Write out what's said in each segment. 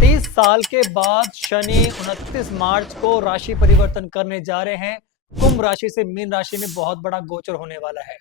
30 साल के बाद शनि 29 मार्च को राशि परिवर्तन करने जा रहे हैं। कुंभ राशि से मीन राशि में बहुत बड़ा गोचर होने वाला है।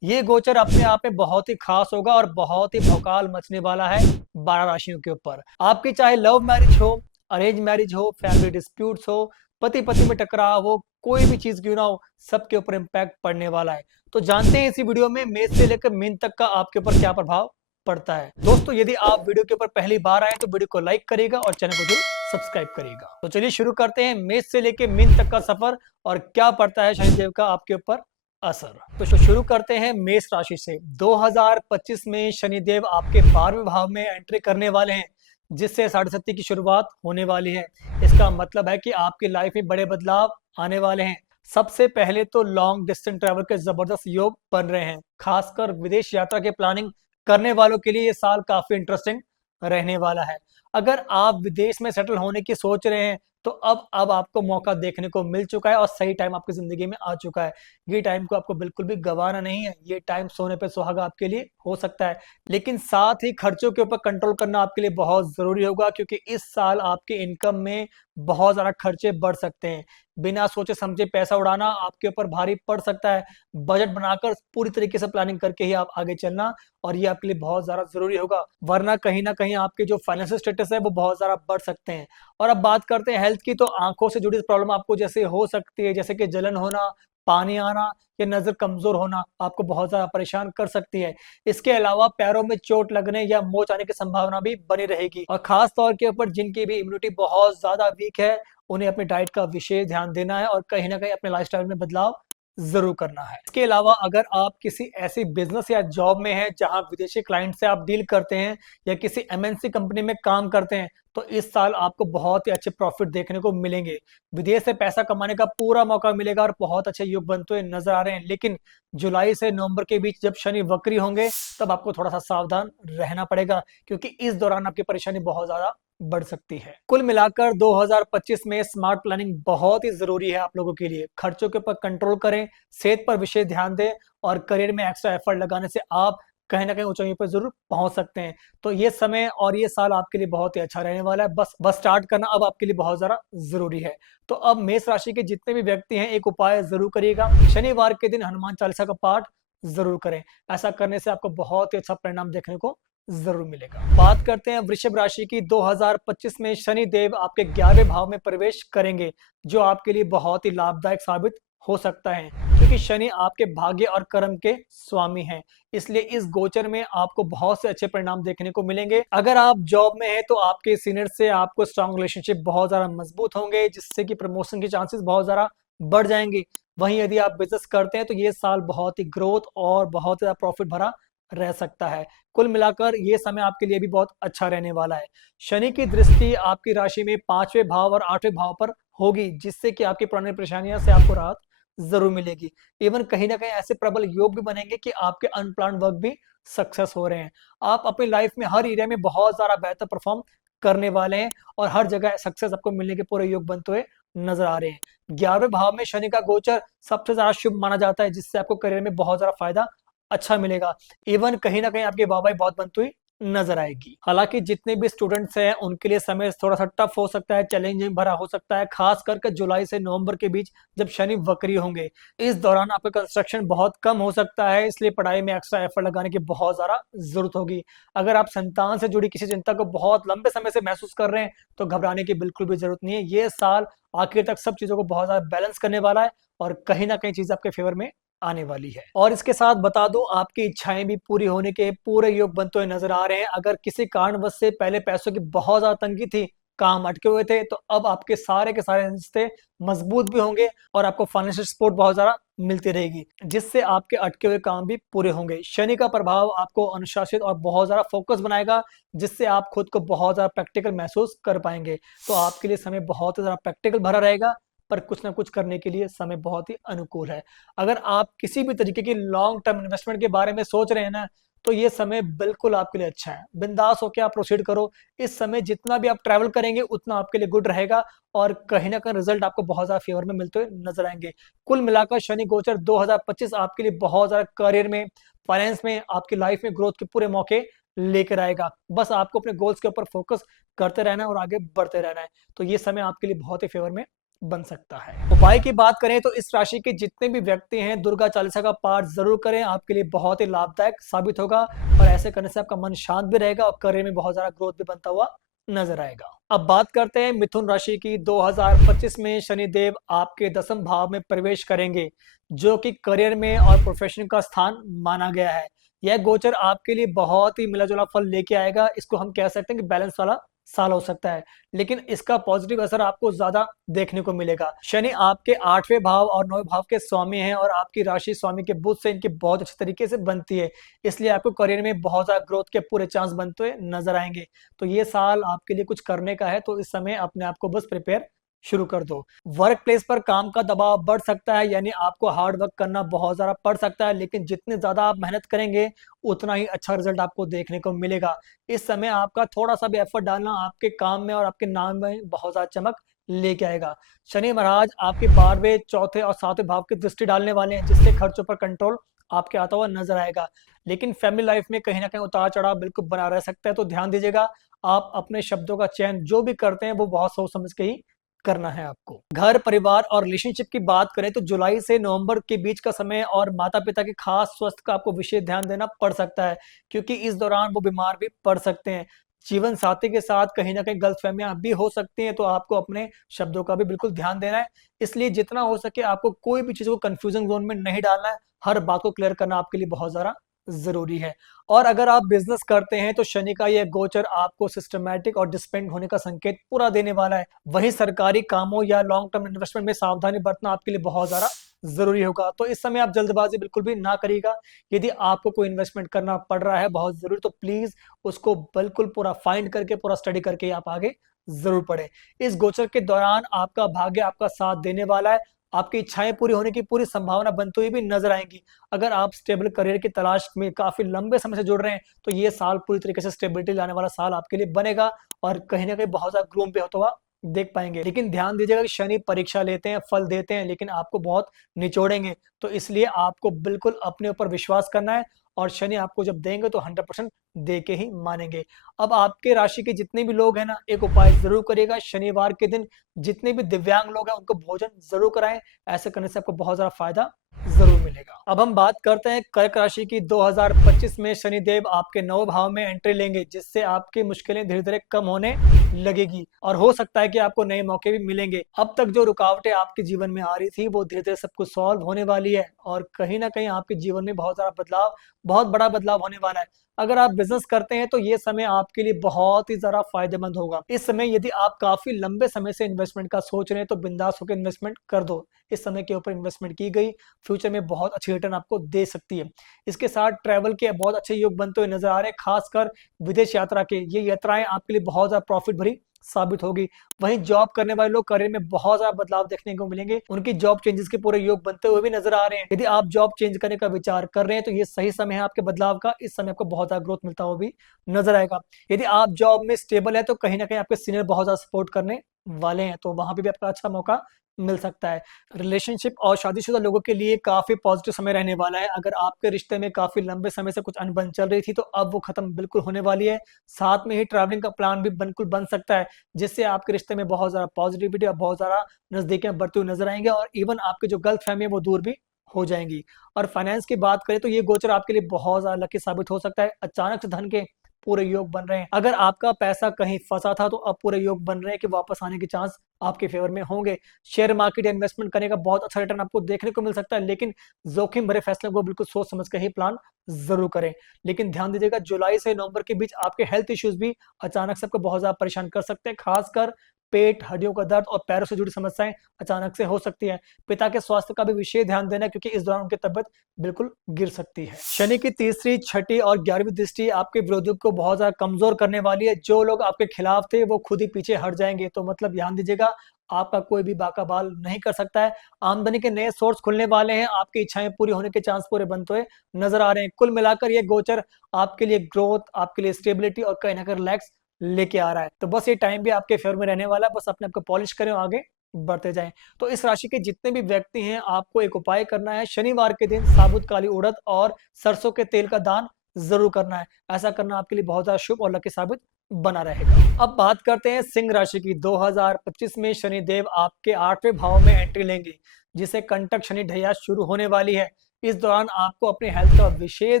ये गोचर अपने आप में बहुत ही खास होगा और बहुत ही भौकाल मचने वाला है 12 राशियों के ऊपर। आपकी चाहे लव मैरिज हो, अरेंज मैरिज हो, फैमिली डिस्प्यूट्स हो, पति-पति में टकराव हो, कोई भी चीज़ क्यों ना हो, सबके ऊपर इम्पैक्ट पड़ने वाला है। तो जानते हैं इसी वीडियो में मेष से लेकर मीन तक का आपके ऊपर क्या प्रभाव पड़ता है। दोस्तों यदि आप वीडियो के ऊपर पहली बार आए तो वीडियो को लाइक करिएगा और चैनल को जरूर सब्सक्राइब करिएगा। तो चलिए शुरू करते हैं मेष से लेके मीन तक का सफर और क्या पड़ता है शनिदेव का आपके ऊपर असर। तो शुरू करते हैं मेष राशि से। 2025 में शनिदेव आपके 12वें भाव में एंट्री करने वाले हैं, जिससे साढ़े सत्ती की शुरुआत होने वाली है। इसका मतलब है कि आपकी लाइफ में बड़े बदलाव आने वाले हैं। सबसे पहले तो लॉन्ग डिस्टेंस ट्रैवल के जबरदस्त योग बन रहे हैं। खासकर विदेश यात्रा के प्लानिंग करने वालों के लिए ये साल काफी इंटरेस्टिंग रहने वाला है। अगर आप विदेश में सेटल होने की सोच रहे हैं तो अब आपको मौका देखने को मिल चुका है और सही टाइम आपकी जिंदगी में आ चुका है। ये टाइम को आपको बिल्कुल भी गंवाना नहीं है। ये टाइम सोने पे सुहागा आपके लिए हो सकता है, लेकिन साथ ही खर्चों के ऊपर कंट्रोल करना आपके लिए बहुत जरूरी होगा, क्योंकि इस साल आपके इनकम में बहुत ज्यादा खर्चे बढ़ सकते हैं। बिना सोचे समझे पैसा उड़ाना आपके ऊपर भारी पड़ सकता है। बजट बनाकर पूरी तरीके से प्लानिंग करके ही आप आगे चलना, और ये आपके लिए बहुत ज़्यादा ज़रूरी होगा, वरना कहीं न कहीं आपके जो फाइनेंशियल स्टेटस है वो बहुत ज़्यादा बढ़ सकते हैं। और अब बात करते हैं हेल्थ की, तो आँखों से जुड़ी प्रॉब्लम आपको जैसे हो सकती है, जैसे कि जलन होना, पानी आना या नज़र कमज़ोर होना आपको बहुत ज़्यादा परेशान कर सकती है। इसके अलावा पैरों में चोट लगने या मोच आने की संभावना भी बनी रहेगी, और ख़ास तौर के ऊपर जिनकी भी इम्यूनिटी बहुत ज़्यादा वीक है, उन्हें अपनी डाइट का विशेष ध्यान देना है और कहीं न कहीं अपने लाइफ़स्टाइल में बदलाव ज़रूर करना है। इसके अलावा अगर आप किसी ऐसी बिज़नेस या जॉब में हैं जहाँ विदेशी क्लाइंट से आप डील करते हैं या किसी एमएनसी कंपनी में काम करते हैं, तो इस साल आपको बहुत ही अच्छे प्रॉफ़िट देखने को मिलेंगे। विदेश से पैसा कमाने का पूरा मौका मिलेगा और बहुत अच्छे योग बनते हुए नज़र आ रहे हैं। लेकिन जुलाई से नवंबर के बीच जब शनि वक्री होंगे, तब आपको थोड़ा-सा सावधान रहना पड़ेगा, क्योंकि इस दौरान आपकी परेशानी बहुत ज़्यादा बढ़ सकती है। कुल मिलाकर 2025 में स्मार्ट प्लानिंग बहुत ही ज़रूरी है आप लोगों के लिए। खर्चों के ऊपर कंट्रोल करें, सेहत पर विशेष ध्यान दें और करियर में एक्स्ट्रा एफर्ट लगाने से आप कहीं न कहीं ऊँचाइयों पर ज़रूर पहुँच सकते हैं। तो ये समय और ये साल आपके लिए बहुत ही अच्छा रहने वाला है। बस स्टार्ट करना अब आपके लिए बहुत ज़्यादा ज़रूरी है। तो अब मेष राशि के जितने भी व्यक्ति हैं, एक उपाय ज़रूर करिएगा। शनिवार के दिन हनुमान चालीसा का पाठ ज़रूर करें। ऐसा करने से आपको बहुत ही अच्छा परिणाम देखने को ज़रूर मिलेगा। बात करते हैं वृषभ राशि की। 2025 में शनि देव आपके 11वें भाव में प्रवेश करेंगे, जो आपके लिए बहुत ही लाभदायक साबित हो सकता है, क्योंकि शनि आपके भाग्य और कर्म के स्वामी हैं। इसलिए इस गोचर में आपको बहुत से अच्छे परिणाम देखने को मिलेंगे। अगर आप जॉब में हैं तो आपके सीनियर से आपको स्ट्रॉन्ग रिलेशनशिप बहुत ज़्यादा मजबूत होंगे, जिससे कि प्रमोशन के चांसेस बहुत ज़्यादा बढ़ जाएँगे। वहीं यदि आप बिज़नेस करते हैं तो ये साल बहुत ही ग्रोथ और बहुत ज़्यादा प्रॉफिट भरा रह सकता है। कुल मिलाकर ये समय आपके लिए भी बहुत अच्छा रहने वाला है। शनि की दृष्टि आपकी राशि में 5वें भाव और 8वें भाव पर होगी, जिससे कि आपकी पुरानी परेशानियों से आपको राहत ज़रूर मिलेगी। इवन कहीं न कहीं ऐसे प्रबल योग भी बनेंगे कि आपके अनप्लान्ड वर्क भी सक्सेस हो रहे हैं। आप अपनी लाइफ में हर एरिया में बहुत ज़्यादा बेहतर परफ़ॉर्म करने वाले हैं और हर जगह सक्सेस आपको मिलने के पूरे योग बनते हुए नज़र आ रहे हैं। 11वें भाव में शनि का गोचर सबसे ज़्यादा शुभ माना जाता है, जिससे आपको करियर में बहुत ज़्यादा फ़ायदा अच्छा मिलेगा। इवन कहीं न कहीं आपकी वाहवाही बहुत बनती हुई नज़र आएगी। हालाँकि जितने भी स्टूडेंट्स हैं उनके लिए समय थोड़ा-सा टफ हो सकता है, चैलेंजिंग भरा हो सकता है, ख़ास करके जुलाई से नवंबर के बीच जब शनि वक्री होंगे। इस दौरान आपका कंस्ट्रक्शन बहुत कम हो सकता है, इसलिए पढ़ाई में एक्स्ट्रा एफर्ट लगाने की बहुत ज़्यादा ज़रूरत होगी। अगर आप संतान से जुड़ी किसी चिंता को बहुत लंबे समय से महसूस कर रहे हैं, तो घबराने की बिल्कुल भी ज़रूरत नहीं है। ये साल आखिर तक सब चीज़ों को बहुत ज़्यादा बैलेंस करने वाला है और कहीं न कहीं चीज़ आपके फ़ेवर में आने वाली है। और इसके साथ बता दूँ, आपकी इच्छाएँ भी पूरी होने के पूरे योग बनते हुए नज़र आ रहे हैं। अगर किसी कारणवश से पहले पैसों की बहुत ज़्यादा तंगी थी, काम अटके हुए थे, तो अब आपके सारे के सारे रिश्ते मज़बूत भी होंगे और आपको फाइनेंशियल सपोर्ट बहुत ज़्यादा मिलती रहेगी, जिससे आपके अटके हुए काम भी पूरे होंगे। शनि का प्रभाव आपको अनुशासित और बहुत ज़्यादा फ़ोकस बनाएगा, जिससे आप खुद को बहुत ज़्यादा प्रैक्टिकल महसूस कर पाएँगे। तो आपके लिए समय बहुत ज़्यादा प्रैक्टिकल भरा रहेगा, पर कुछ न कुछ करने के लिए समय बहुत ही अनुकूल है। अगर आप किसी भी तरीके की लॉन्ग टर्म इन्वेस्टमेंट के बारे में सोच रहे हैं ना, तो ये समय बिल्कुल आपके लिए अच्छा है। बिंदास होके आप प्रोसीड करो। इस समय जितना भी आप ट्रैवल करेंगे उतना आपके लिए गुड रहेगा और कहीं न कहीं रिज़ल्ट आपको बहुत ज़्यादा फ़ेवर में मिलते हुए नज़र आएँगे। कुल मिलाकर शनि गोचर 2025 आपके लिए बहुत ज़्यादा करियर में, फाइनेंस में, आपकी लाइफ़ में ग्रोथ के पूरे मौके लेकर आएगा। बस आपको अपने गोल्स के ऊपर फोकस करते रहना है और आगे बढ़ते रहना है। तो ये समय आपके लिए बहुत ही फेवर में बन सकता है। उपाय की बात करें तो इस राशि के जितने भी व्यक्ति हैं, दुर्गा चालीसा का पाठ ज़रूर करें, आपके लिए बहुत ही लाभदायक साबित होगा और ऐसे करने से आपका मन शांत भी रहेगा और करियर में बहुत ज़्यादा ग्रोथ भी बनता हुआ नज़र आएगा। अब बात करते हैं मिथुन राशि की। 2025 में शनिदेव आपके 10th भाव में प्रवेश करेंगे, जो कि करियर में और प्रोफेशन का स्थान माना गया है। यह गोचर आपके लिए बहुत ही मिला-जुला फल लेके आएगा। इसको हम कह सकते हैं कि बैलेंस वाला साल हो सकता है, लेकिन इसका पॉजिटिव असर आपको ज़्यादा देखने को मिलेगा। शनि आपके 8वें भाव और 9वें भाव के स्वामी हैं और आपकी राशि स्वामी के बुध से इनकी बहुत अच्छे तरीके से बनती है। इसलिए आपको करियर में बहुत ज़्यादा ग्रोथ के पूरे चांस बनते हुए नज़र आएँगे। तो ये साल आपके लिए कुछ करने का है, तो इस समय अपने आप को बस प्रिपेयर शुरू कर दो। वर्क प्लेस पर काम का दबाव बढ़ सकता है, यानी आपको हार्ड वर्क करना बहुत ज़्यादा पड़ सकता है, लेकिन जितने ज़्यादा आप मेहनत करेंगे, उतना ही अच्छा रिज़ल्ट आपको देखने को मिलेगा। इस समय आपका थोड़ा-सा भी एफर्ट डालना आपके काम में और आपके नाम में बहुत ज़्यादा चमक लेके आएगा। शनि महाराज आपके 12वें, 4थे और 7वें भाव की दृष्टि डालने वाले हैं, जिससे खर्चों पर कंट्रोल आपके आता हुआ नज़र आएगा। लेकिन फैमिली लाइफ में कहीं न कहीं उतार-चढ़ाव बिल्कुल बना रह सकता है, तो ध्यान दीजिएगा। आप अपने शब्दों का चयन जो भी करते हैं, वो बहुत सोच समझ के ही करना है आपको। घर, परिवार और रिलेशनशिप की बात करें तो जुलाई से नवंबर के बीच का समय और माता-पिता के खास स्वास्थ्य का आपको विशेष ध्यान देना पड़ सकता है, क्योंकि इस दौरान वो बीमार भी पड़ सकते हैं। जीवन साथी के साथ कहीं न कहीं गलतफ़हमियाँ भी हो सकती हैं, तो आपको अपने शब्दों का भी बिल्कुल ध्यान देना है। इसलिए जितना हो सके आपको कोई भी चीज़ को कन्फ्यूज़न ज़ोन में नहीं डालना है, हर बात को क्लियर करना आपके लिए बहुत ज़्यादा ज़रूरी है। और अगर आप बिज़नेस करते हैं तो शनि का ये गोचर आपको सिस्टमैटिक और डिसिप्लिन्ड होने का संकेत पूरा देने वाला है। वहीं सरकारी कामों या लॉन्ग टर्म इन्वेस्टमेंट में सावधानी बरतना आपके लिए बहुत ज़्यादा ज़रूरी होगा। तो इस समय आप जल्दबाज़ी बिल्कुल भी ना करिएगा। यदि आपको कोई इन्वेस्टमेंट करना पड़ रहा है बहुत ज़रूरी, तो प्लीज़ उसको बिल्कुल पूरा फाइंड करके, पूरा स्टडी करके ही आप आगे ज़रूर बढ़ें। इस गोचर के दौरान आपका भाग्य आपका साथ देने वाला है। आपकी इच्छाएँ पूरी होने की पूरी संभावना बनती हुई भी नज़र आएँगी। अगर आप स्टेबल करियर की तलाश में काफ़ी लंबे समय से जुड़ रहे हैं, तो ये साल पूरी तरीके से स्टेबिलिटी लाने वाला साल आपके लिए बनेगा और कहीं न कहीं बहुत ज़्यादा ग्रूम भी होता हुआ देख पाएँगे। लेकिन ध्यान दीजिएगा कि शनि परीक्षा लेते हैं, फल देते हैं, लेकिन आपको बहुत निचोड़ेंगे। तो इसलिए आपको बिल्कुल अपने ऊपर विश्वास करना है और शनि आपको जब देंगे तो 100% दे के ही मानेंगे। अब आपके राशि के जितने भी लोग हैं ना, एक उपाय ज़रूर करिएगा। शनिवार के दिन जितने भी दिव्यांग लोग हैं, उनको भोजन ज़रूर कराएँ। ऐसे करने से आपको बहुत ज़्यादा फ़ायदा ज़रूर मिलेगा। अब हम बात करते हैं कर्क राशि की। 2025 में शनिदेव आपके 9वें भाव में एंट्री लेंगे, जिससे आपकी मुश्किलें धीरे-धीरे कम होने लगेगी और हो सकता है कि आपको नए मौके भी मिलेंगे। अब तक जो रुकावटें आपके जीवन में आ रही थी, वो धीरे-धीरे सब कुछ सॉल्व होने वाली है और कहीं न कहीं आपके जीवन में बहुत बड़ा बदलाव होने वाला है। अगर आप बिज़नेस करते हैं, तो ये समय आपके लिए बहुत ही ज़्यादा फ़ायदेमंद होगा। इस समय यदि आप काफ़ी लंबे समय से इन्वेस्टमेंट का सोच रहे हैं, तो बिंदास होकर इन्वेस्टमेंट कर दो। इस समय के ऊपर इन्वेस्टमेंट की गई, फ्यूचर में बहुत अच्छी रिटर्न आपको दे सकती है। इसके साथ ट्रैवल के बहुत अच्छे योग बनते हुए नज़र आ रहे हैं, खासकर विदेश यात्रा के। ये यात्राएँ आपके लिए बहुत ज़्यादा प्रॉफ़िट भरी साबित होगी। वहीं जॉब करने वाले लोग करियर में बहुत ज़्यादा बदलाव देखने को मिलेंगे। उनकी जॉब चेंजेस के पूरे योग बनते हुए भी नज़र आ रहे हैं। यदि आप जॉब चेंज करने का विचार कर रहे हैं, तो ये सही समय है आपके बदलाव का। इस समय आपको बहुत ज़्यादा ग्रोथ मिलता हुआ भी नज़र आएगा। यदि आप जॉब में स्टेबल है, तो कहीं न कहीं आपके सीनियर बहुत ज़्यादा सपोर्ट करने वाले हैं, तो वहाँ पे भी आपका अच्छा मौका मिल सकता है। रिलेशनशिप और शादीशुदा लोगों के लिए काफ़ी पॉजिटिव समय रहने वाला है। अगर आपके रिश्ते में काफ़ी लंबे समय से कुछ अनबन चल रही थी, तो अब वो खत्म बिल्कुल होने वाली है। साथ में ही ट्रैवलिंग का प्लान भी बिल्कुल बन सकता है, जिससे आपके रिश्ते में बहुत ज़्यादा पॉजिटिविटी और बहुत ज़्यादा नज़दीकियाँ बढ़ती हुई नज़र आएँगी और इवन आपकी जो गलतफ़हमी है, वो दूर भी हो जाएँगी। और फाइनेंस की बात करें, तो ये गोचर आपके लिए बहुत ज़्यादा लकी साबित हो सकता है। अचानक से धन के पूरे योग बन रहे हैं। अगर आपका पैसा कहीं फँसा था, तो अब पूरे योग बन रहे हैं कि वापस आने के चांस आपके फ़ेवर में होंगे। शेयर मार्केट या इन्वेस्टमेंट करने का बहुत अच्छा रिटर्न आपको देखने को मिल सकता है, लेकिन जोखिम भरे फैसले को बिल्कुल सोच समझ के ही प्लान ज़रूर करें। लेकिन ध्यान दीजिएगा, जुलाई से नवंबर के बीच आपके हेल्थ इश्यूज़ भी अचानक से आपको बहुत ज़्यादा परेशान कर सकते हैं, खासकर पेट, हड्डियों का दर्द और पैरों से जुड़ी समस्याएँ अचानक से हो सकती हैं। पिता के स्वास्थ्य का भी विशेष ध्यान देना, क्योंकि इस दौरान उनकी तबीयत बिल्कुल गिर सकती है। शनि की तीसरी, छठी और 11वीं दृष्टि आपके विरोधियों को बहुत ज़्यादा कमज़ोर करने वाली है। जो लोग आपके खिलाफ थे, वो खुद ही पीछे हट जाएँगे। तो मतलब ध्यान दीजिएगा, आपका कोई भी बाका बाल नहीं कर सकता है। आमदनी के नए सोर्स खुलने वाले हैं, आपकी इच्छाएँ पूरी होने के चांस पूरे बनते हुए नज़र आ रहे हैं। कुल मिलाकर ये गोचर आपके लिए ग्रोथ, आपके लिए स्टेबिलिटी और कहीं न कहीं रिलैक्स लेके आ रहा है। तो बस ये टाइम भी आपके फ़ेवर में रहने वाला है, बस अपने आप को पॉलिश करें और आगे बढ़ते जाएँ। तो इस राशि के जितने भी व्यक्ति हैं, आपको एक उपाय करना है। शनिवार के दिन साबुत काली उड़द और सरसों के तेल का दान ज़रूर करना है। ऐसा करना आपके लिए बहुत ज़्यादा शुभ और लकी साबित बना रहेगा। अब बात करते हैं सिंह राशि की। 2025 में शनिदेव आपके 8वें भाव में एंट्री लेंगे, जिसे कंटक शनि ढैया शुरू होने वाली है। इस दौरान आपको अपनी हेल्थ का विशेष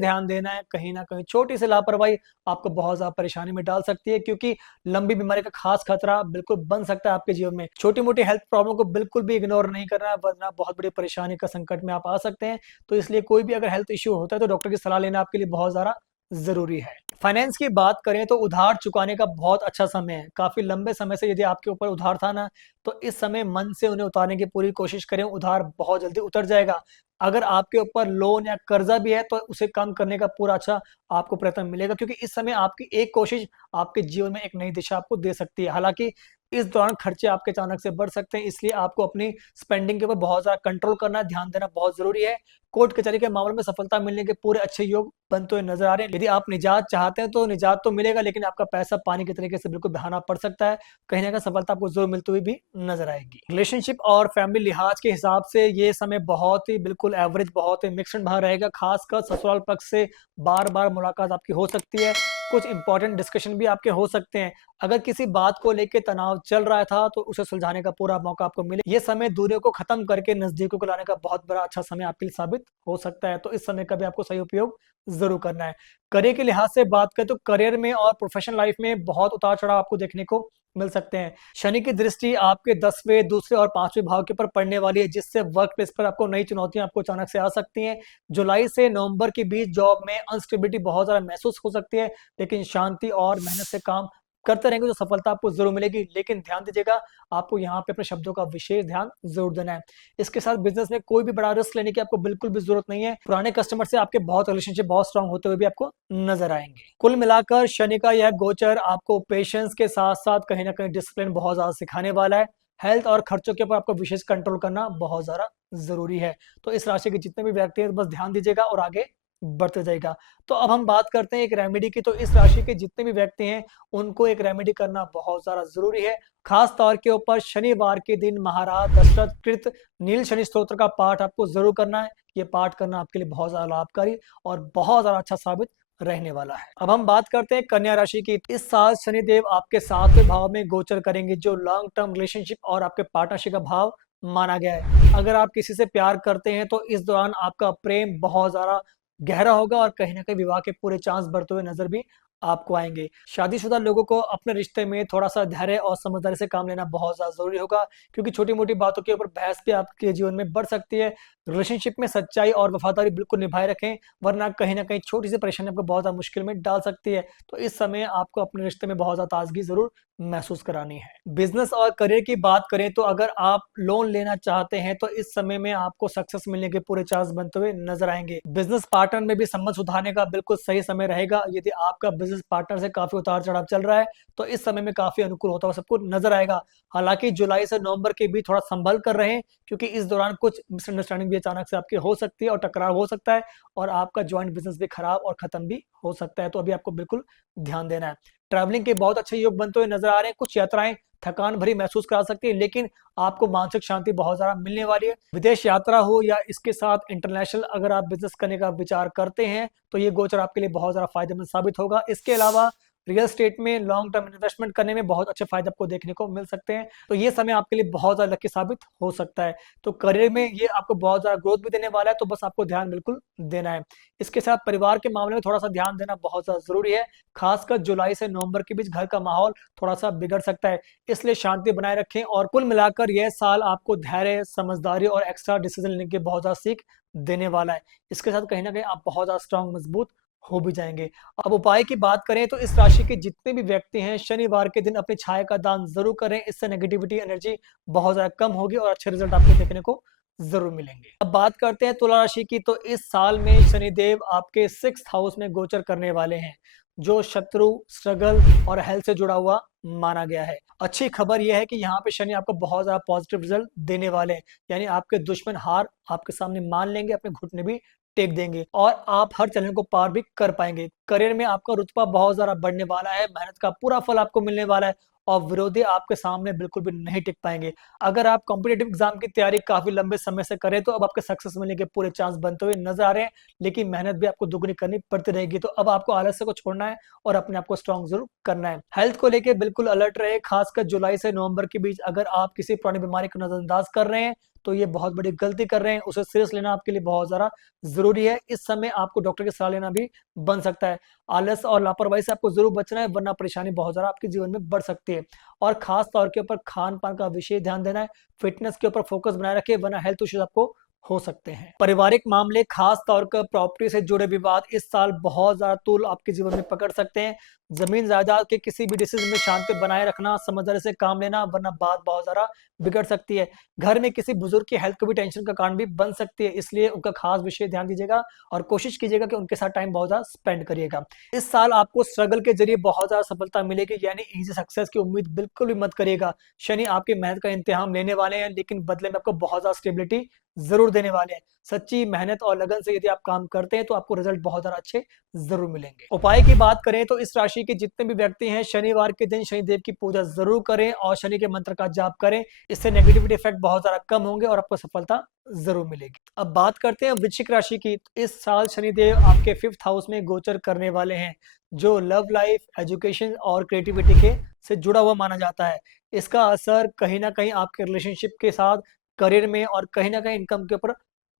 ध्यान देना है। कहीं न कहीं छोटी-सी लापरवाही आपको बहुत ज़्यादा परेशानी में डाल सकती है, क्योंकि लंबी बीमारी का खास खतरा बिल्कुल बन सकता है आपके जीवन में। छोटी-मोटी हेल्थ प्रॉब्लम को बिल्कुल भी इग्नोर नहीं करना है, वरना बहुत बड़ी परेशानी का संकट में आप आ सकते हैं। तो इसलिए कोई भी अगर हेल्थ इश्यू होता है तो डॉक्टर की सलाह लेना आपके लिए बहुत ज़्यादा ज़रूरी है। फाइनेंस की बात करें तो उधार चुकाने का बहुत अच्छा समय है। काफ़ी लंबे समय से यदि आपके ऊपर उधार था ना, तो इस समय मन से उन्हें उतारने की पूरी कोशिश करें, उधार बहुत जल्दी उतर जाएगा। अगर आपके ऊपर लोन या कर्ज़ा भी है, तो उसे कम करने का पूरा अच्छा आपको प्रयत्न मिलेगा, क्योंकि इस समय आपकी एक कोशिश आपके जीवन में एक नई दिशा आपको दे सकती है। हालाँकि इस दौरान खर्चे आपके अचानक से बढ़ सकते हैं, इसलिए आपको अपनी स्पेंडिंग के ऊपर बहुत ज़्यादा कंट्रोल करना है, ध्यान देना बहुत ज़रूरी है। कोर्ट कचहरी के मामले में सफलता मिलने के पूरे अच्छे योग बनते हुए नज़र आ रहे हैं। यदि आप निजात चाहते हैं तो निजात तो मिलेगा, लेकिन आपका पैसा पानी के तरीके से बिल्कुल बहाना पड़ सकता है। कहीं न कहीं सफलता आपको ज़रूर मिलती हुई भी नज़र आएगी। रिलेशनशिप और फैमिली लिहाज के हिसाब से ये समय बहुत ही बिल्कुल एवरेज, बहुत ही मिक्स्ड भरा रहेगा। ख़ासकर ससुराल पक्ष से बार-बार मुलाकात आपकी हो सकती है। कुछ इंपॉर्टेंट डिस्कशन भी आपके हो सकते हैं। अगर किसी बात को लेके तनाव चल रहा था, तो उसे सुलझाने का पूरा मौका आपको मिले। ये समय दूरियों को खत्म करके नज़दीकों को लाने का बहुत बड़ा अच्छा समय आपके लिए साबित हो सकता है। तो इस समय का भी आपको सही उपयोग ज़रूर करना है। करियर के लिहाज से बात करें तो करियर में और प्रोफ़ेशनल लाइफ़ में बहुत उतार-चढ़ाव आपको देखने को मिल सकते हैं। शनि की दृष्टि आपके 10वें, दूसरे और 5वें भाव के ऊपर पड़ने वाली है, जिससे वर्क प्लेस पर आपको नई चुनौतियाँ आपको अचानक से आ सकती हैं। जुलाई से नवंबर के बीच जॉब में अनस्टेबिलिटी बहुत ज़्यादा महसूस हो सकती है, लेकिन शांति और मेहनत से काम करते रहेंगे तो सफलता आपको ज़रूर मिलेगी। लेकिन ध्यान दीजिएगा, आपको यहाँ पे अपने शब्दों का विशेष ध्यान ज़रूर देना है। इसके साथ बिज़नेस में कोई भी बड़ा रिस्क लेने की आपको बिल्कुल भी ज़रूरत नहीं है। पुराने कस्टमर से आपके बहुत रिलेशनशिप बहुत स्ट्रॉन्ग होते हुए भी आपको नज़र आएँगे। कुल मिलाकर शनि का यह गोचर आपको पेशेंस के साथ-साथ कहीं न कहीं डिसिप्लिन बहुत ज़्यादा सिखाने वाला है। हेल्थ और खर्चों के ऊपर आपको विशेष कंट्रोल करना बहुत ज़्यादा ज़रूरी है। तो इस राशि के जितने भी व्यक्ति हैं, बस ध्यान दीजिएगा और आगे बढ़ते जाइएगा। तो अब हम बात करते हैं एक रेमेडी की। तो इस राशि के जितने भी व्यक्ति हैं, उनको एक रेमेडी करना बहुत ज़्यादा ज़रूरी है। खास तौर के ऊपर शनिवार के दिन महाराज दशरथ कृत नील शनि स्तोत्र का पाठ आपको ज़रूर करना है। ये पाठ करना आपके लिए बहुत ज़्यादा लाभकारी और बहुत ज़्यादा अच्छा साबित रहने वाला है। अब हम बात करते हैं कन्या राशि की। इस साल शनिदेव आपके 7वें भाव में गोचर करेंगे, जो लॉन्ग टर्म रिलेशनशिप और आपके पार्टनरशिप का भाव माना गया है। अगर आप किसी से प्यार करते हैं, तो इस दौरान आपका प्रेम बहुत ज़्यादा गहरा होगा और कहीं न कहीं विवाह के पूरे चांस बढ़ते हुए नज़र भी आपको आएँगे। शादीशुदा लोगों को अपने रिश्ते में थोड़ा-सा धैर्य और समझदारी से काम लेना बहुत ज़्यादा ज़रूरी होगा, क्योंकि छोटी-मोटी बातों के ऊपर बहस भी आपके जीवन में बढ़ सकती है। रिलेशनशिप में सच्चाई और वफ़ादारी बिल्कुल निभाए रखें, वरना कहीं न कहीं छोटी-सी परेशानी आपको बहुत ज़्यादा मुश्किल में डाल सकती है। तो इस समय आपको अपने रिश्ते में बहुत ज़्यादा ताज़गी ज़रूर महसूस करानी है। बिज़नेस और करियर की बात करें तो अगर आप लोन लेना चाहते हैं, तो इस समय में आपको सक्सेस मिलने के पूरे चांस बनते हुए नज़र आएँगे। बिज़नेस पार्टनर में भी संबंध सुधारने का बिल्कुल सही समय रहेगा। यदि आपका बिज़नेस पार्टनर से काफ़ी उतार-चढ़ाव चल रहा है, तो इस समय में काफ़ी अनुकूल होता हुआ सबको नज़र आएगा। हालाँकि जुलाई से नवंबर के बीच थोड़ा संभल कर रहें, क्योंकि इस दौरान कुछ मिसअंडरस्टैंडिंग भी अचानक से आपकी हो सकती है और टकराव हो सकता है और आपका जॉइंट बिज़नेस भी खराब और खत्म भी हो सकता है। तो अभी आपको बिल्कुल ध्यान देना है। ट्रैवलिंग के बहुत अच्छे योग बनते हुए नज़र आ रहे हैं। कुछ यात्राएँ थकान भरी महसूस करा सकती है, लेकिन आपको मानसिक शांति बहुत ज़्यादा मिलने वाली है। विदेश यात्रा हो या इसके साथ इंटरनेशनल अगर आप बिज़नेस करने का विचार करते हैं, तो ये गोचर आपके लिए बहुत ज़्यादा फ़ायदेमंद साबित होगा। इसके अलावा रियल एस्टेट में लॉन्ग टर्म इन्वेस्टमेंट करने में बहुत अच्छे फ़ायदे आपको देखने को मिल सकते हैं। तो ये समय आपके लिए बहुत ज़्यादा लकी साबित हो सकता है। तो करियर में ये आपको बहुत ज़्यादा ग्रोथ भी देने वाला है, तो बस आपको ध्यान बिल्कुल देना है। इसके साथ परिवार के मामले में थोड़ा-सा ध्यान देना बहुत ज़्यादा ज़रूरी है। ख़ासकर जुलाई से नवंबर के बीच घर का माहौल थोड़ा-सा बिगड़ सकता है, इसलिए शांति बनाए रखें और कुल मिलाकर यह साल आपको धैर्य, समझदारी और एक्स्ट्रा डिसीज़न लेने की बहुत ज़्यादा सीख देने वाला है। इसके साथ कहीं न कहीं आप बहुत ज़्यादा स्ट्रॉन्ग, मज़बूत हो भी जाएँगे। अब उपाय की बात करें तो इस राशि के जितने भी व्यक्ति हैं, शनिवार के दिन अपनी छाया का दान ज़रूर करें। इससे नेगेटिविटी एनर्जी बहुत ज़्यादा कम होगी और अच्छे रिज़ल्ट आपको देखने को ज़रूर मिलेंगे। अब बात करते हैं तुला राशि की। तो इस साल में शनिदेव आपके 6th हाउस में गोचर करने वाले हैं, जो शत्रु, स्ट्रगल और हेल्थ से जुड़ा हुआ माना गया है। अच्छी खबर ये है कि यहाँ पे शनि आपको बहुत ज़्यादा पॉजिटिव रिज़ल्ट देने वाले हैं, यानी आपके दुश्मन हार आपके सामने मान लेंगे, अपने घुटने भी टेक देंगे और आप हर चैलेंज को पार भी कर पाएँगे। करियर में आपका रुतबा बहुत ज़्यादा बढ़ने वाला है, मेहनत का पूरा फल आपको मिलने वाला है और विरोधी आपके सामने बिल्कुल भी नहीं टिक पाएँगे। अगर आप कॉम्पिटिटिव एग्ज़ाम की तैयारी काफ़ी लंबे समय से करें तो अब आपके सक्सेस मिलने के पूरे चांस बनते हुए नज़र आ रहे हैं, लेकिन मेहनत भी आपको दुगनी करनी पड़ती रहेगी। तो अब आपको आलस्य को छोड़ना है और अपने आप को स्ट्रॉन्ग ज़रूर करना है। हेल्थ को लेके बिल्कुल अलर्ट रहे, खासकर जुलाई से नवंबर के बीच अगर आप किसी पुरानी बीमारी को नज़रअंदाज कर रहे हैं, तो ये बहुत बड़ी गलती कर रहे हैं, उसे सीरियस लेना आपके लिए बहुत ज़्यादा ज़रूरी है। इस समय आपको डॉक्टर की सलाह लेना भी बन सकता है। आलस और लापरवाही से आपको ज़रूर बचना है, वरना परेशानी बहुत ज़्यादा आपके जीवन में बढ़ सकती है। और खास तौर के ऊपर खान-पान का विशेष ध्यान देना है, फिटनेस के ऊपर फोकस बनाए रखें, वरना हेल्थ इश्यूज़ आपको हो सकते हैं। पारिवारिक मामले, खास तौर पर प्रॉपर्टी से जुड़े विवाद इस साल बहुत ज़्यादा तूल आपके जीवन में पकड़ सकते हैं। ज़मीन जायदाद के किसी भी डिसीजन में शांति बनाए रखना, समझदारी से काम लेना, वरना बात बहुत ज़्यादा बिगड़ सकती है। घर में किसी बुजुर्ग की हेल्थ को भी टेंशन का कारण भी बन सकती है, इसलिए उनका खास विशेष ध्यान दीजिएगा और कोशिश कीजिएगा कि उनके साथ टाइम बहुत ज़्यादा स्पेंड करिएगा। इस साल आपको स्ट्रगल के ज़रिए बहुत ज़्यादा सफलता मिलेगी, यानी ईज़ी सक्सेस की उम्मीद बिल्कुल भी मत करिएगा। शनि आपकी मेहनत का इम्तिहान लेने वाले हैं, लेकिन बदले में आपको बहुत ज़्यादा स्टेबिलिटी ज़रूर देने वाले हैं। सच्ची मेहनत और लगन से यदि आप काम करते हैं, तो आपको रिज़ल्ट बहुत ज़्यादा अच्छे ज़रूर मिलेंगे। उपाय की बात करें तो इस राशि के जितने भी व्यक्ति हैं, शनिवार के दिन शनिदेव की पूजा ज़रूर करें और शनि के मंत्र का जाप करें। इससे नेगेटिविटी इफेक्ट बहुत ज़्यादा कम होंगे और आपको सफलता ज़रूर मिलेगी। अब बात करते हैं वृश्चिक राशि की। इस साल शनिदेव आपके 5th हाउस में गोचर करने वाले हैं, जो लव लाइफ, एजुकेशन और क्रिएटिविटी के से जुड़ा हुआ माना जाता है। इसका असर कहीं न कहीं आपके रिलेशनशिप के साथ, करियर में और कहीं न कहीं इनकम के ऊपर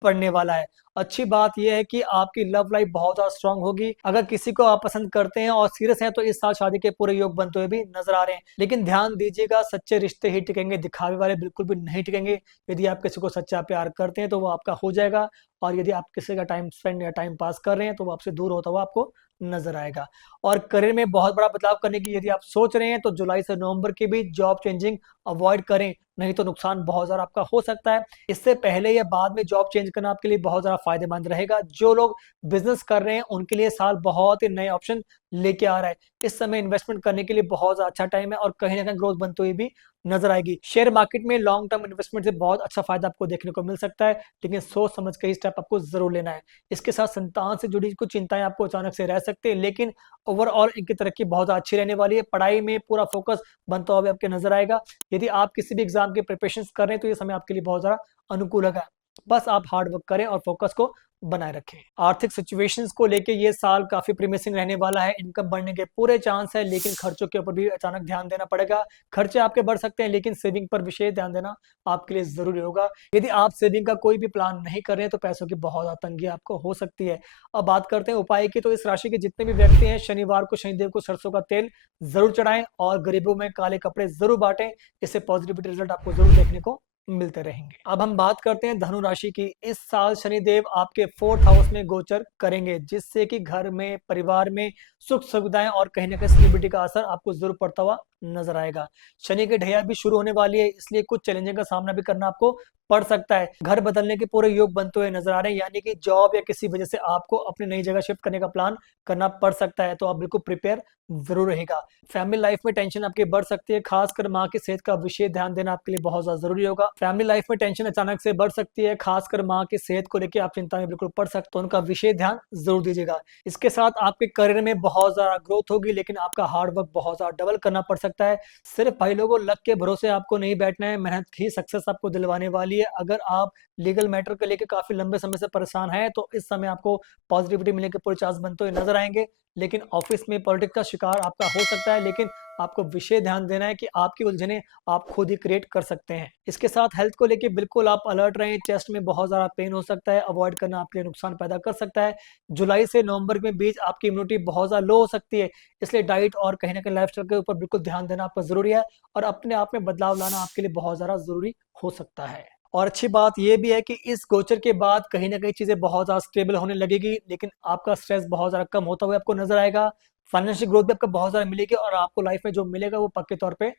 पड़ने वाला है। अच्छी बात ये है कि आपकी लव लाइफ बहुत ज़्यादा स्ट्रॉन्ग होगी। अगर किसी को आप पसंद करते हैं और सीरियस हैं, तो इस साल शादी के पूरे योग बनते हुए भी नज़र आ रहे हैं। लेकिन ध्यान दीजिएगा, सच्चे रिश्ते ही टिकेंगे, दिखावे वाले बिल्कुल भी नहीं टिकेंगे। यदि आप किसी को सच्चा प्यार करते हैं, तो वो आपका हो जाएगा और यदि आप किसी का टाइम स्पेंड या टाइम पास कर रहे हैं, तो वो आपसे दूर होता हुआ आपको नज़र आएगा। और करियर में बहुत बड़ा बदलाव करने की यदि आप सोच रहे हैं, तो जुलाई से नवंबर के बीच जॉब चेंजिंग अवॉइड करें, नहीं तो नुकसान बहुत ज़्यादा आपका हो सकता है। इससे पहले या बाद में जॉब चेंज करना आपके लिए बहुत ज़्यादा फ़ायदेमंद रहेगा। जो लोग बिज़नेस कर रहे हैं, उनके लिए साल बहुत ही नए ऑप्शन लेके आ रहा है। इस समय इन्वेस्टमेंट करने के लिए बहुत ज़्यादा अच्छा टाइम है और कहीं न कहीं ग्रोथ बनते हुए भी नज़र आएगी। शेयर मार्केट में लॉन्ग टर्म इन्वेस्टमेंट से बहुत अच्छा फ़ायदा आपको देखने को मिल सकता है, लेकिन सोच समझ के ही स्टेप आपको ज़रूर लेना है। इसके साथ संतान से जुड़ी कुछ चिंताएँ आपको अचानक से रह सकती हैं, लेकिन ओवरऑल इनकी तरक्की बहुत ज़्यादा अच्छी रहने वाली है। पढ़ाई में पूरा फ़ोकस बनता हुआ भी आपके नज़र आएगा। यदि आप किसी भी एग्ज़ाम की प्रिपरेशंस कर रहे हैं, तो ये समय आपके लिए बहुत ज़्यादा अनुकूल होगा। बस आप हार्ड वर्क करें और फ़ोकस को बनाए रखें। आर्थिक सिचुएशंस को लेके ये साल काफ़ी प्रॉमिसिंग रहने वाला है। इनकम बढ़ने के पूरे चांस है, लेकिन खर्चों के ऊपर भी अचानक ध्यान देना पड़ेगा। खर्चे आपके बढ़ सकते हैं, लेकिन सेविंग पर विशेष ध्यान देना आपके लिए ज़रूरी होगा। यदि आप सेविंग का कोई भी प्लान नहीं कर रहे हैं, तो पैसों की बहुत ज़्यादा तंगी आपको हो सकती है। अब बात करते हैं उपाय की, तो इस राशि के जितने भी व्यक्ति हैं, शनिवार को शनिदेव को सरसों का तेल ज़रूर चढ़ाएँ और गरीबों में काले कपड़े ज़रूर बाँटें। इससे पॉजिटिविटी रिज़ल्ट आपको ज़रूर देखने को मिलते रहेंगे। अब हम बात करते हैं धनु राशि की। इस साल शनिदेव आपके 4th हाउस में गोचर करेंगे, जिससे कि घर में, परिवार में सुख सुविधाएँ और कहीं न कहीं स्टेबिलिटी का असर आपको ज़रूर पड़ता हुआ नज़र आएगा। शनि की ढैया भी शुरू होने वाली है, इसलिए कुछ चैलेंजिंग का सामना भी करना आपको पड़ सकता है। घर बदलने के पूरे योग बनते हुए नज़र आ रहे हैं, यानी कि जॉब या किसी वजह से आपको अपनी नई जगह शिफ्ट करने का प्लान करना पड़ सकता है, तो आप बिल्कुल प्रिपेयर ज़रूर रहेगा। फैमिली लाइफ में टेंशन आपकी बढ़ सकती है, खासकर माँ की सेहत का विशेष ध्यान देना आपके लिए बहुत ज़्यादा ज़रूरी होगा। फैमिली लाइफ में टेंशन अचानक से बढ़ सकती है, खासकर माँ की सेहत को लेके आप चिंता में बिल्कुल पड़ सकते हो, तो उनका विशेष ध्यान ज़रूर दीजिएगा। इसके साथ आपके करियर में बहुत ज़्यादा ग्रोथ होगी, लेकिन आपका हार्ड वर्क बहुत ज़्यादा डबल करना पड़ सकता है। सिर्फ भाई लोगों लक के भरोसे आपको नहीं बैठना है, मेहनत ही सक्सेस आपको दिलवाने वाली है। अगर आप लीगल मैटर को लेके काफ़ी लंबे समय से परेशान हैं, तो इस समय आपको पॉजिटिविटी मिलने के पूरे चांस बनते हुए नज़र आएँगे। लेकिन ऑफ़िस में पॉलिटिक्स का शिकार आपका हो सकता है, लेकिन आपको विशेष ध्यान देना है कि आपकी उलझनें आप खुद ही क्रिएट कर सकते हैं। इसके साथ हेल्थ को लेके बिल्कुल आप अलर्ट रहें, चेस्ट में बहुत ज़्यादा पेन हो सकता है, अवॉइड करना आपके लिए नुकसान पैदा कर सकता है। जुलाई से नवंबर के बीच आपकी इम्यूनिटी बहुत ज़्यादा लो हो सकती है, इसलिए डाइट और कहीं न कहीं लाइफ़स्टाइल के ऊपर बिल्कुल ध्यान देना आपका ज़रूरी है और अपने आप में बदलाव लाना आपके लिए बहुत ज़्यादा ज़रूरी हो सकता है। और अच्छी बात ये भी है कि इस गोचर के बाद कहीं न कहीं चीज़ें बहुत ज़्यादा स्टेबल होने लगेगी, लेकिन आपका स्ट्रेस बहुत ज़्यादा कम होता हुआ आपको नज़र आएगा। फाइनेंशियल ग्रोथ भी आपको बहुत ज़्यादा मिलेगी और आपको लाइफ में जो मिलेगा वो पक्के तौर पे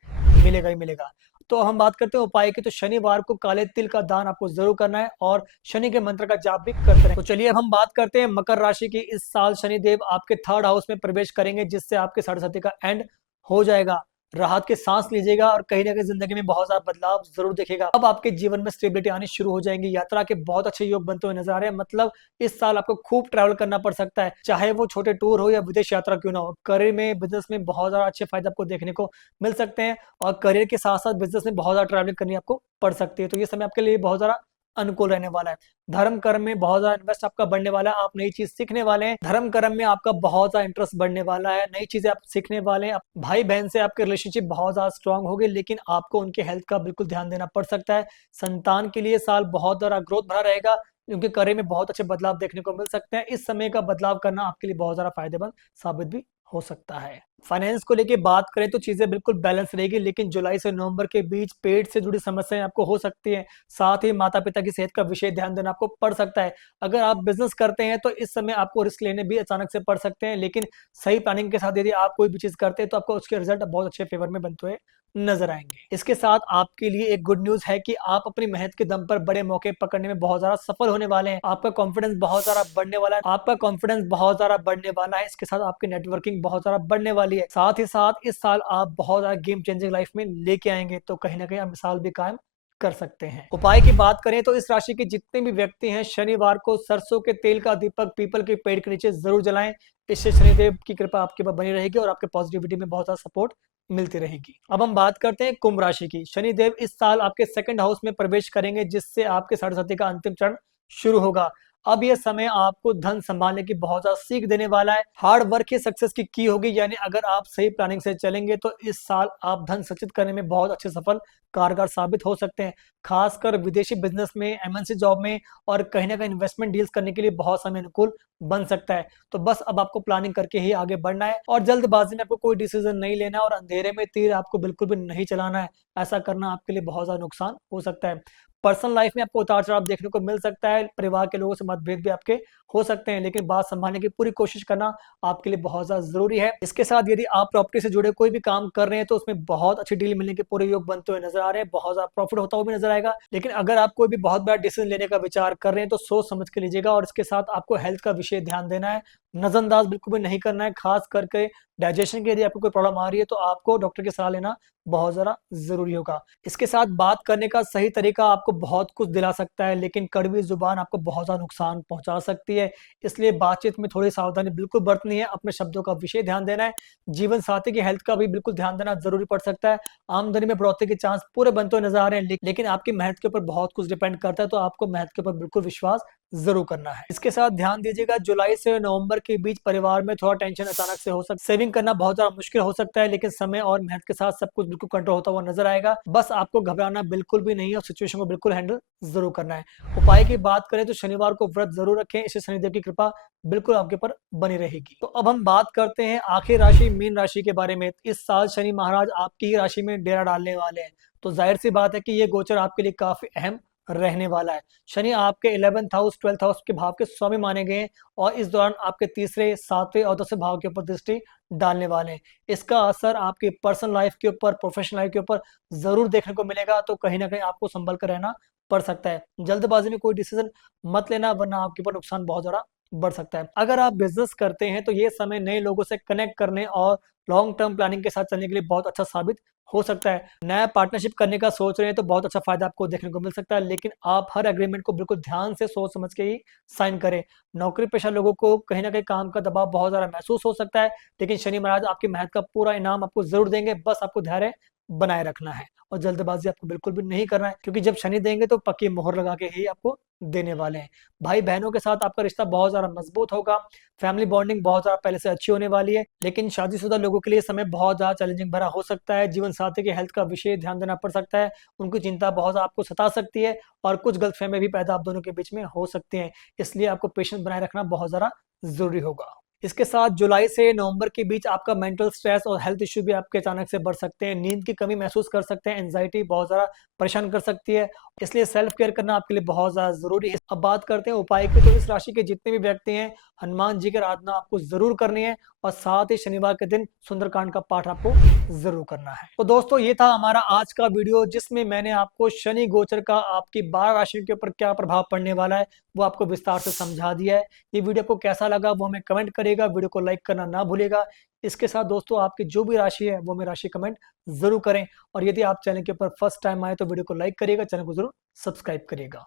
मिलेगा ही मिलेगा। तो हम बात करते हैं उपाय की, तो शनिवार को काले तिल का दान आपको ज़रूर करना है और शनि के मंत्र का जाप भी करते रहें। तो चलिए अब हम बात करते हैं मकर राशि की। इस साल शनिदेव आपके 3rd हाउस में प्रवेश करेंगे, जिससे आपके साढ़े साथी का एंड हो जाएगा। राहत की सांस लीजिएगा और कहीं ना कहीं जिंदगी में बहुत ज्यादा बदलाव जरूर देखेगा। अब आपके जीवन में स्टेबिलिटी आनी शुरू हो जाएंगी। यात्रा के बहुत अच्छे योग बनते हुए नजर आ रहे हैं। मतलब इस साल आपको खूब ट्रैवल करना पड़ सकता है, चाहे वो छोटे टूर हो या विदेश यात्रा क्यों ना हो। करियर में, बिजनेस में बहुत ज्यादा अच्छे फायदे आपको देखने को मिल सकते हैं और करियर के साथ साथ बिजनेस में बहुत ज्यादा ट्रैवलिंग करनी आपको पड़ सकती है। तो ये समय आपके लिए बहुत ज्यादा अनुकूल रहने वाला है। धर्म कर्म में बहुत ज्यादा इन्वेस्ट आपका बढ़ने वाला है। आप नई चीज सीखने वाले हैं। धर्म कर्म में आपका बहुत ज्यादा इंटरेस्ट बढ़ने वाला है। नई चीजें आप सीखने वाले हैं। भाई बहन से आपके रिलेशनशिप बहुत ज्यादा स्ट्रांग होगी, लेकिन आपको उनके हेल्थ का बिल्कुल ध्यान देना पड़ सकता है। संतान के लिए साल बहुत ज्यादा ग्रोथ भरा रहेगा, क्योंकि करियर में बहुत अच्छे बदलाव देखने को मिल सकते हैं। इस समय का बदलाव करना आपके लिए बहुत ज्यादा फायदेमंद साबित भी हो सकता है। फाइनेंस को लेके बात करें तो चीजें बिल्कुल बैलेंस रहेगी, लेकिन जुलाई से नवंबर के बीच पेट से जुड़ी समस्याएं आपको हो सकती हैं। साथ ही माता पिता की सेहत का विशेष ध्यान देना आपको पड़ सकता है। अगर आप बिजनेस करते हैं तो इस समय आपको रिस्क लेने भी अचानक से पड़ सकते हैं, लेकिन सही प्लानिंग के साथ यदि आप कोई भी चीज करते हैं तो आपको उसके रिजल्ट बहुत अच्छे फेवर में बनते हुए नजर आएंगे। इसके साथ आपके लिए एक गुड न्यूज है कि आप अपनी मेहनत के दम पर बड़े मौके पकड़ने में बहुत ज्यादा सफल होने वाले हैं। आपका कॉन्फिडेंस बहुत ज्यादा बढ़ने वाला है। आपका कॉन्फिडेंस बहुत ज्यादा बढ़ने वाला है। इसके साथ आपकी नेटवर्किंग बहुत ज्यादा बढ़ने वाली है। साथ ही साथ इस साल आप बहुत ज्यादा गेम चेंजिंग लाइफ में लेके आएंगे, तो कहीं ना कहीं आप मिसाल भी कायम कर सकते हैं। उपाय की बात करें तो इस राशि के जितने भी व्यक्ति हैं, शनिवार को सरसों के तेल का दीपक पीपल के पेड़ के नीचे जरूर जलाएं। इससे शनिदेव की कृपा आपके ऊपर बनी रहेगी और आपके पॉजिटिविटी में बहुत ज्यादा सपोर्ट मिलती रहेगी। अब हम बात करते हैं कुंभ राशि की। शनिदेव इस साल आपके सेकंड हाउस में प्रवेश करेंगे, जिससे आपके साढ़े का अंतिम चरण शुरू होगा। अब यह समय आपको धन संभालने की बहुत ज्यादा सीख देने वाला है। हार्ड वर्क ही सक्सेस की होगी, यानी अगर आप सही प्लानिंग से चलेंगे तो इस साल आप धन सचित करने में बहुत अच्छे सफल कारगर साबित हो सकते हैं। खासकर विदेशी बिजनेस में, एमएनसी जॉब में और कहीं ना कहीं इन्वेस्टमेंट डील्स करने के लिए बहुत समय अनुकूल बन सकता है। तो बस अब आपको प्लानिंग करके ही आगे बढ़ना है और जल्दबाजी में आपको कोई डिसीजन नहीं लेना है और अंधेरे में तीर आपको बिल्कुल भी नहीं चलाना है। ऐसा करना आपके लिए बहुत ज्यादा नुकसान हो सकता है। पर्सनल लाइफ में आपको उतार चढ़ाव देखने को मिल सकता है। परिवार के लोगों से मतभेद भी आपके हो सकते हैं, लेकिन बात संभालने की पूरी कोशिश करना आपके लिए बहुत ज्यादा जरूरी है। इसके साथ यदि आप प्रॉपर्टी से जुड़े कोई भी काम कर रहे हैं तो उसमें बहुत अच्छी डील मिलने के पूरे योग बनते हुए नजर आ रहे हैं। बहुत ज्यादा प्रॉफिट होता हुआ भी नजर आएगा। लेकिन अगर आप कोई भी बहुत बड़ा डिसीजन लेने का विचार कर रहे हैं तो सोच समझ के लीजिएगा और इसके साथ आपको हेल्थ का विशेष ध्यान देना है। नजरअंदाज बिल्कुल भी नहीं करना है। खास करके डाइजेशन की यदि आपको कोई प्रॉब्लम आ रही है तो आपको डॉक्टर की सलाह लेना बहुत ज्यादा जरूरी होगा। इसके साथ बात करने का सही तरीका आपको बहुत कुछ दिला सकता है, लेकिन कड़वी जुबान आपको बहुत ज्यादा नुकसान पहुंचा सकती है। इसलिए बातचीत में थोड़ी सावधानी बिल्कुल बरतनी है। अपने शब्दों का विशेष ध्यान देना है। जीवन साथी की हेल्थ का भी बिल्कुल ध्यान देना जरूरी पड़ सकता है। आमदनी में बढ़ोतरी के चांस पूरे बनते हुए नजर आ रहे हैं, लेकिन आपकी मेहनत के ऊपर बहुत कुछ डिपेंड करता है, तो आपको मेहनत के ऊपर बिल्कुल विश्वास जरूर करना है। इसके साथ ध्यान दीजिएगा, जुलाई से नवंबर के बीच परिवार में थोड़ा टेंशन अचानक से हो सकता है। सेविंग करना बहुत ज्यादा मुश्किल हो सकता है, लेकिन समय और मेहनत के साथ सब कुछ बिल्कुल कंट्रोल होता हुआ नजर आएगा। बस आपको घबराना बिल्कुल भी नहीं है और सिचुएशन को बिल्कुल हैंडल जरूर करना है। उपाय की बात करें तो शनिवार को व्रत जरूर रखें। इससे शनिदेव की कृपा बिल्कुल आपके ऊपर बनी रहेगी। तो अब हम बात करते हैं आखिरी राशि मीन राशि के बारे में। इस साल शनि महाराज आपकी ही राशि में डेरा डालने वाले हैं, तो जाहिर सी बात है कि ये गोचर आपके लिए काफी अहम रहने वाला है। शनि आपके 11th हाउस 12th हाउस के भाव के स्वामी माने गए हैं और इस दौरान आपके तीसरे, सातवें और 10वें भाव के ऊपर दृष्टि डालने वाले हैं। इसका असर आपकी पर्सनल लाइफ के ऊपर, प्रोफेशनल लाइफ के ऊपर जरूर देखने को मिलेगा, तो कहीं ना कहीं आपको संभल कर रहना पड़ सकता है। जल्दबाजी में कोई डिसीजन मत लेना, वरना आपके ऊपर नुकसान बहुत ज्यादा बढ़ सकता है। अगर आप बिजनेस करते हैं तो ये समय नए लोगों से कनेक्ट करने और लॉन्ग टर्म प्लानिंग के साथ चलने के लिए बहुत अच्छा साबित हो सकता है। नया पार्टनरशिप करने का सोच रहे हैं तो बहुत अच्छा फायदा आपको देखने को मिल सकता है, लेकिन आप हर एग्रीमेंट को बिल्कुल ध्यान से सोच समझ के ही साइन करें। नौकरी पेशा लोगों को कहीं ना कहीं काम का दबाव बहुत ज्यादा महसूस हो सकता है, लेकिन शनि महाराज आपकी मेहनत का पूरा इनाम आपको जरूर देंगे। बस आपको धैर्य बनाए रखना है और जल्दबाजी आपको बिल्कुल भी नहीं करना है, क्योंकि जब शनि देंगे तो पक्की मोहर लगा के ही आपको देने वाले हैं। भाई बहनों के साथ आपका रिश्ता बहुत ज्यादा मजबूत होगा। फैमिली बॉन्डिंग बहुत ज्यादा पहले से अच्छी होने वाली है, लेकिन शादीशुदा लोगों के लिए समय बहुत ज्यादा चैलेंजिंग भरा हो सकता है। जीवन साथी की हेल्थ का विशेष ध्यान देना पड़ सकता है। उनकी चिंता बहुत ज्यादा आपको सता सकती है और कुछ गलतफहमी भी पैदा आप दोनों के बीच में हो सकती हैं। इसलिए आपको पेशेंस बनाए रखना बहुत ज्यादा जरूरी होगा। इसके साथ जुलाई से नवंबर के बीच आपका मेंटल स्ट्रेस और हेल्थ इश्यू भी आपके अचानक से बढ़ सकते हैं। नींद की कमी महसूस कर सकते हैं। एंजाइटी बहुत ज़्यादा परेशान कर सकती है, इसलिए सेल्फ केयर करना आपके लिए बहुत ज़्यादा जरूरी है। अब बात करते हैं उपाय की। तो इस राशि के जितने भी व्यक्ति हैं, हनुमान जी की आराधना आपको जरूर करनी है और साथ ही शनिवार के दिन सुंदरकांड का पाठ आपको जरूर करना है। तो दोस्तों, ये था हमारा आज का वीडियो, जिसमें मैंने आपको शनि गोचर का आपकी 12 राशियों के ऊपर क्या प्रभाव पड़ने वाला है वो आपको विस्तार से समझा दिया है। ये वीडियो आपको कैसा लगा वो हमें कमेंट करिए। करेगा, वीडियो को लाइक करना ना भूलिएगा। इसके साथ दोस्तों आपकी जो भी राशि है वो में राशि कमेंट ज़रूर करें और यदि आप चैनल के ऊपर फर्स्ट टाइम आए तो वीडियो को लाइक करिएगा, चैनल को ज़रूर सब्सक्राइब करिएगा।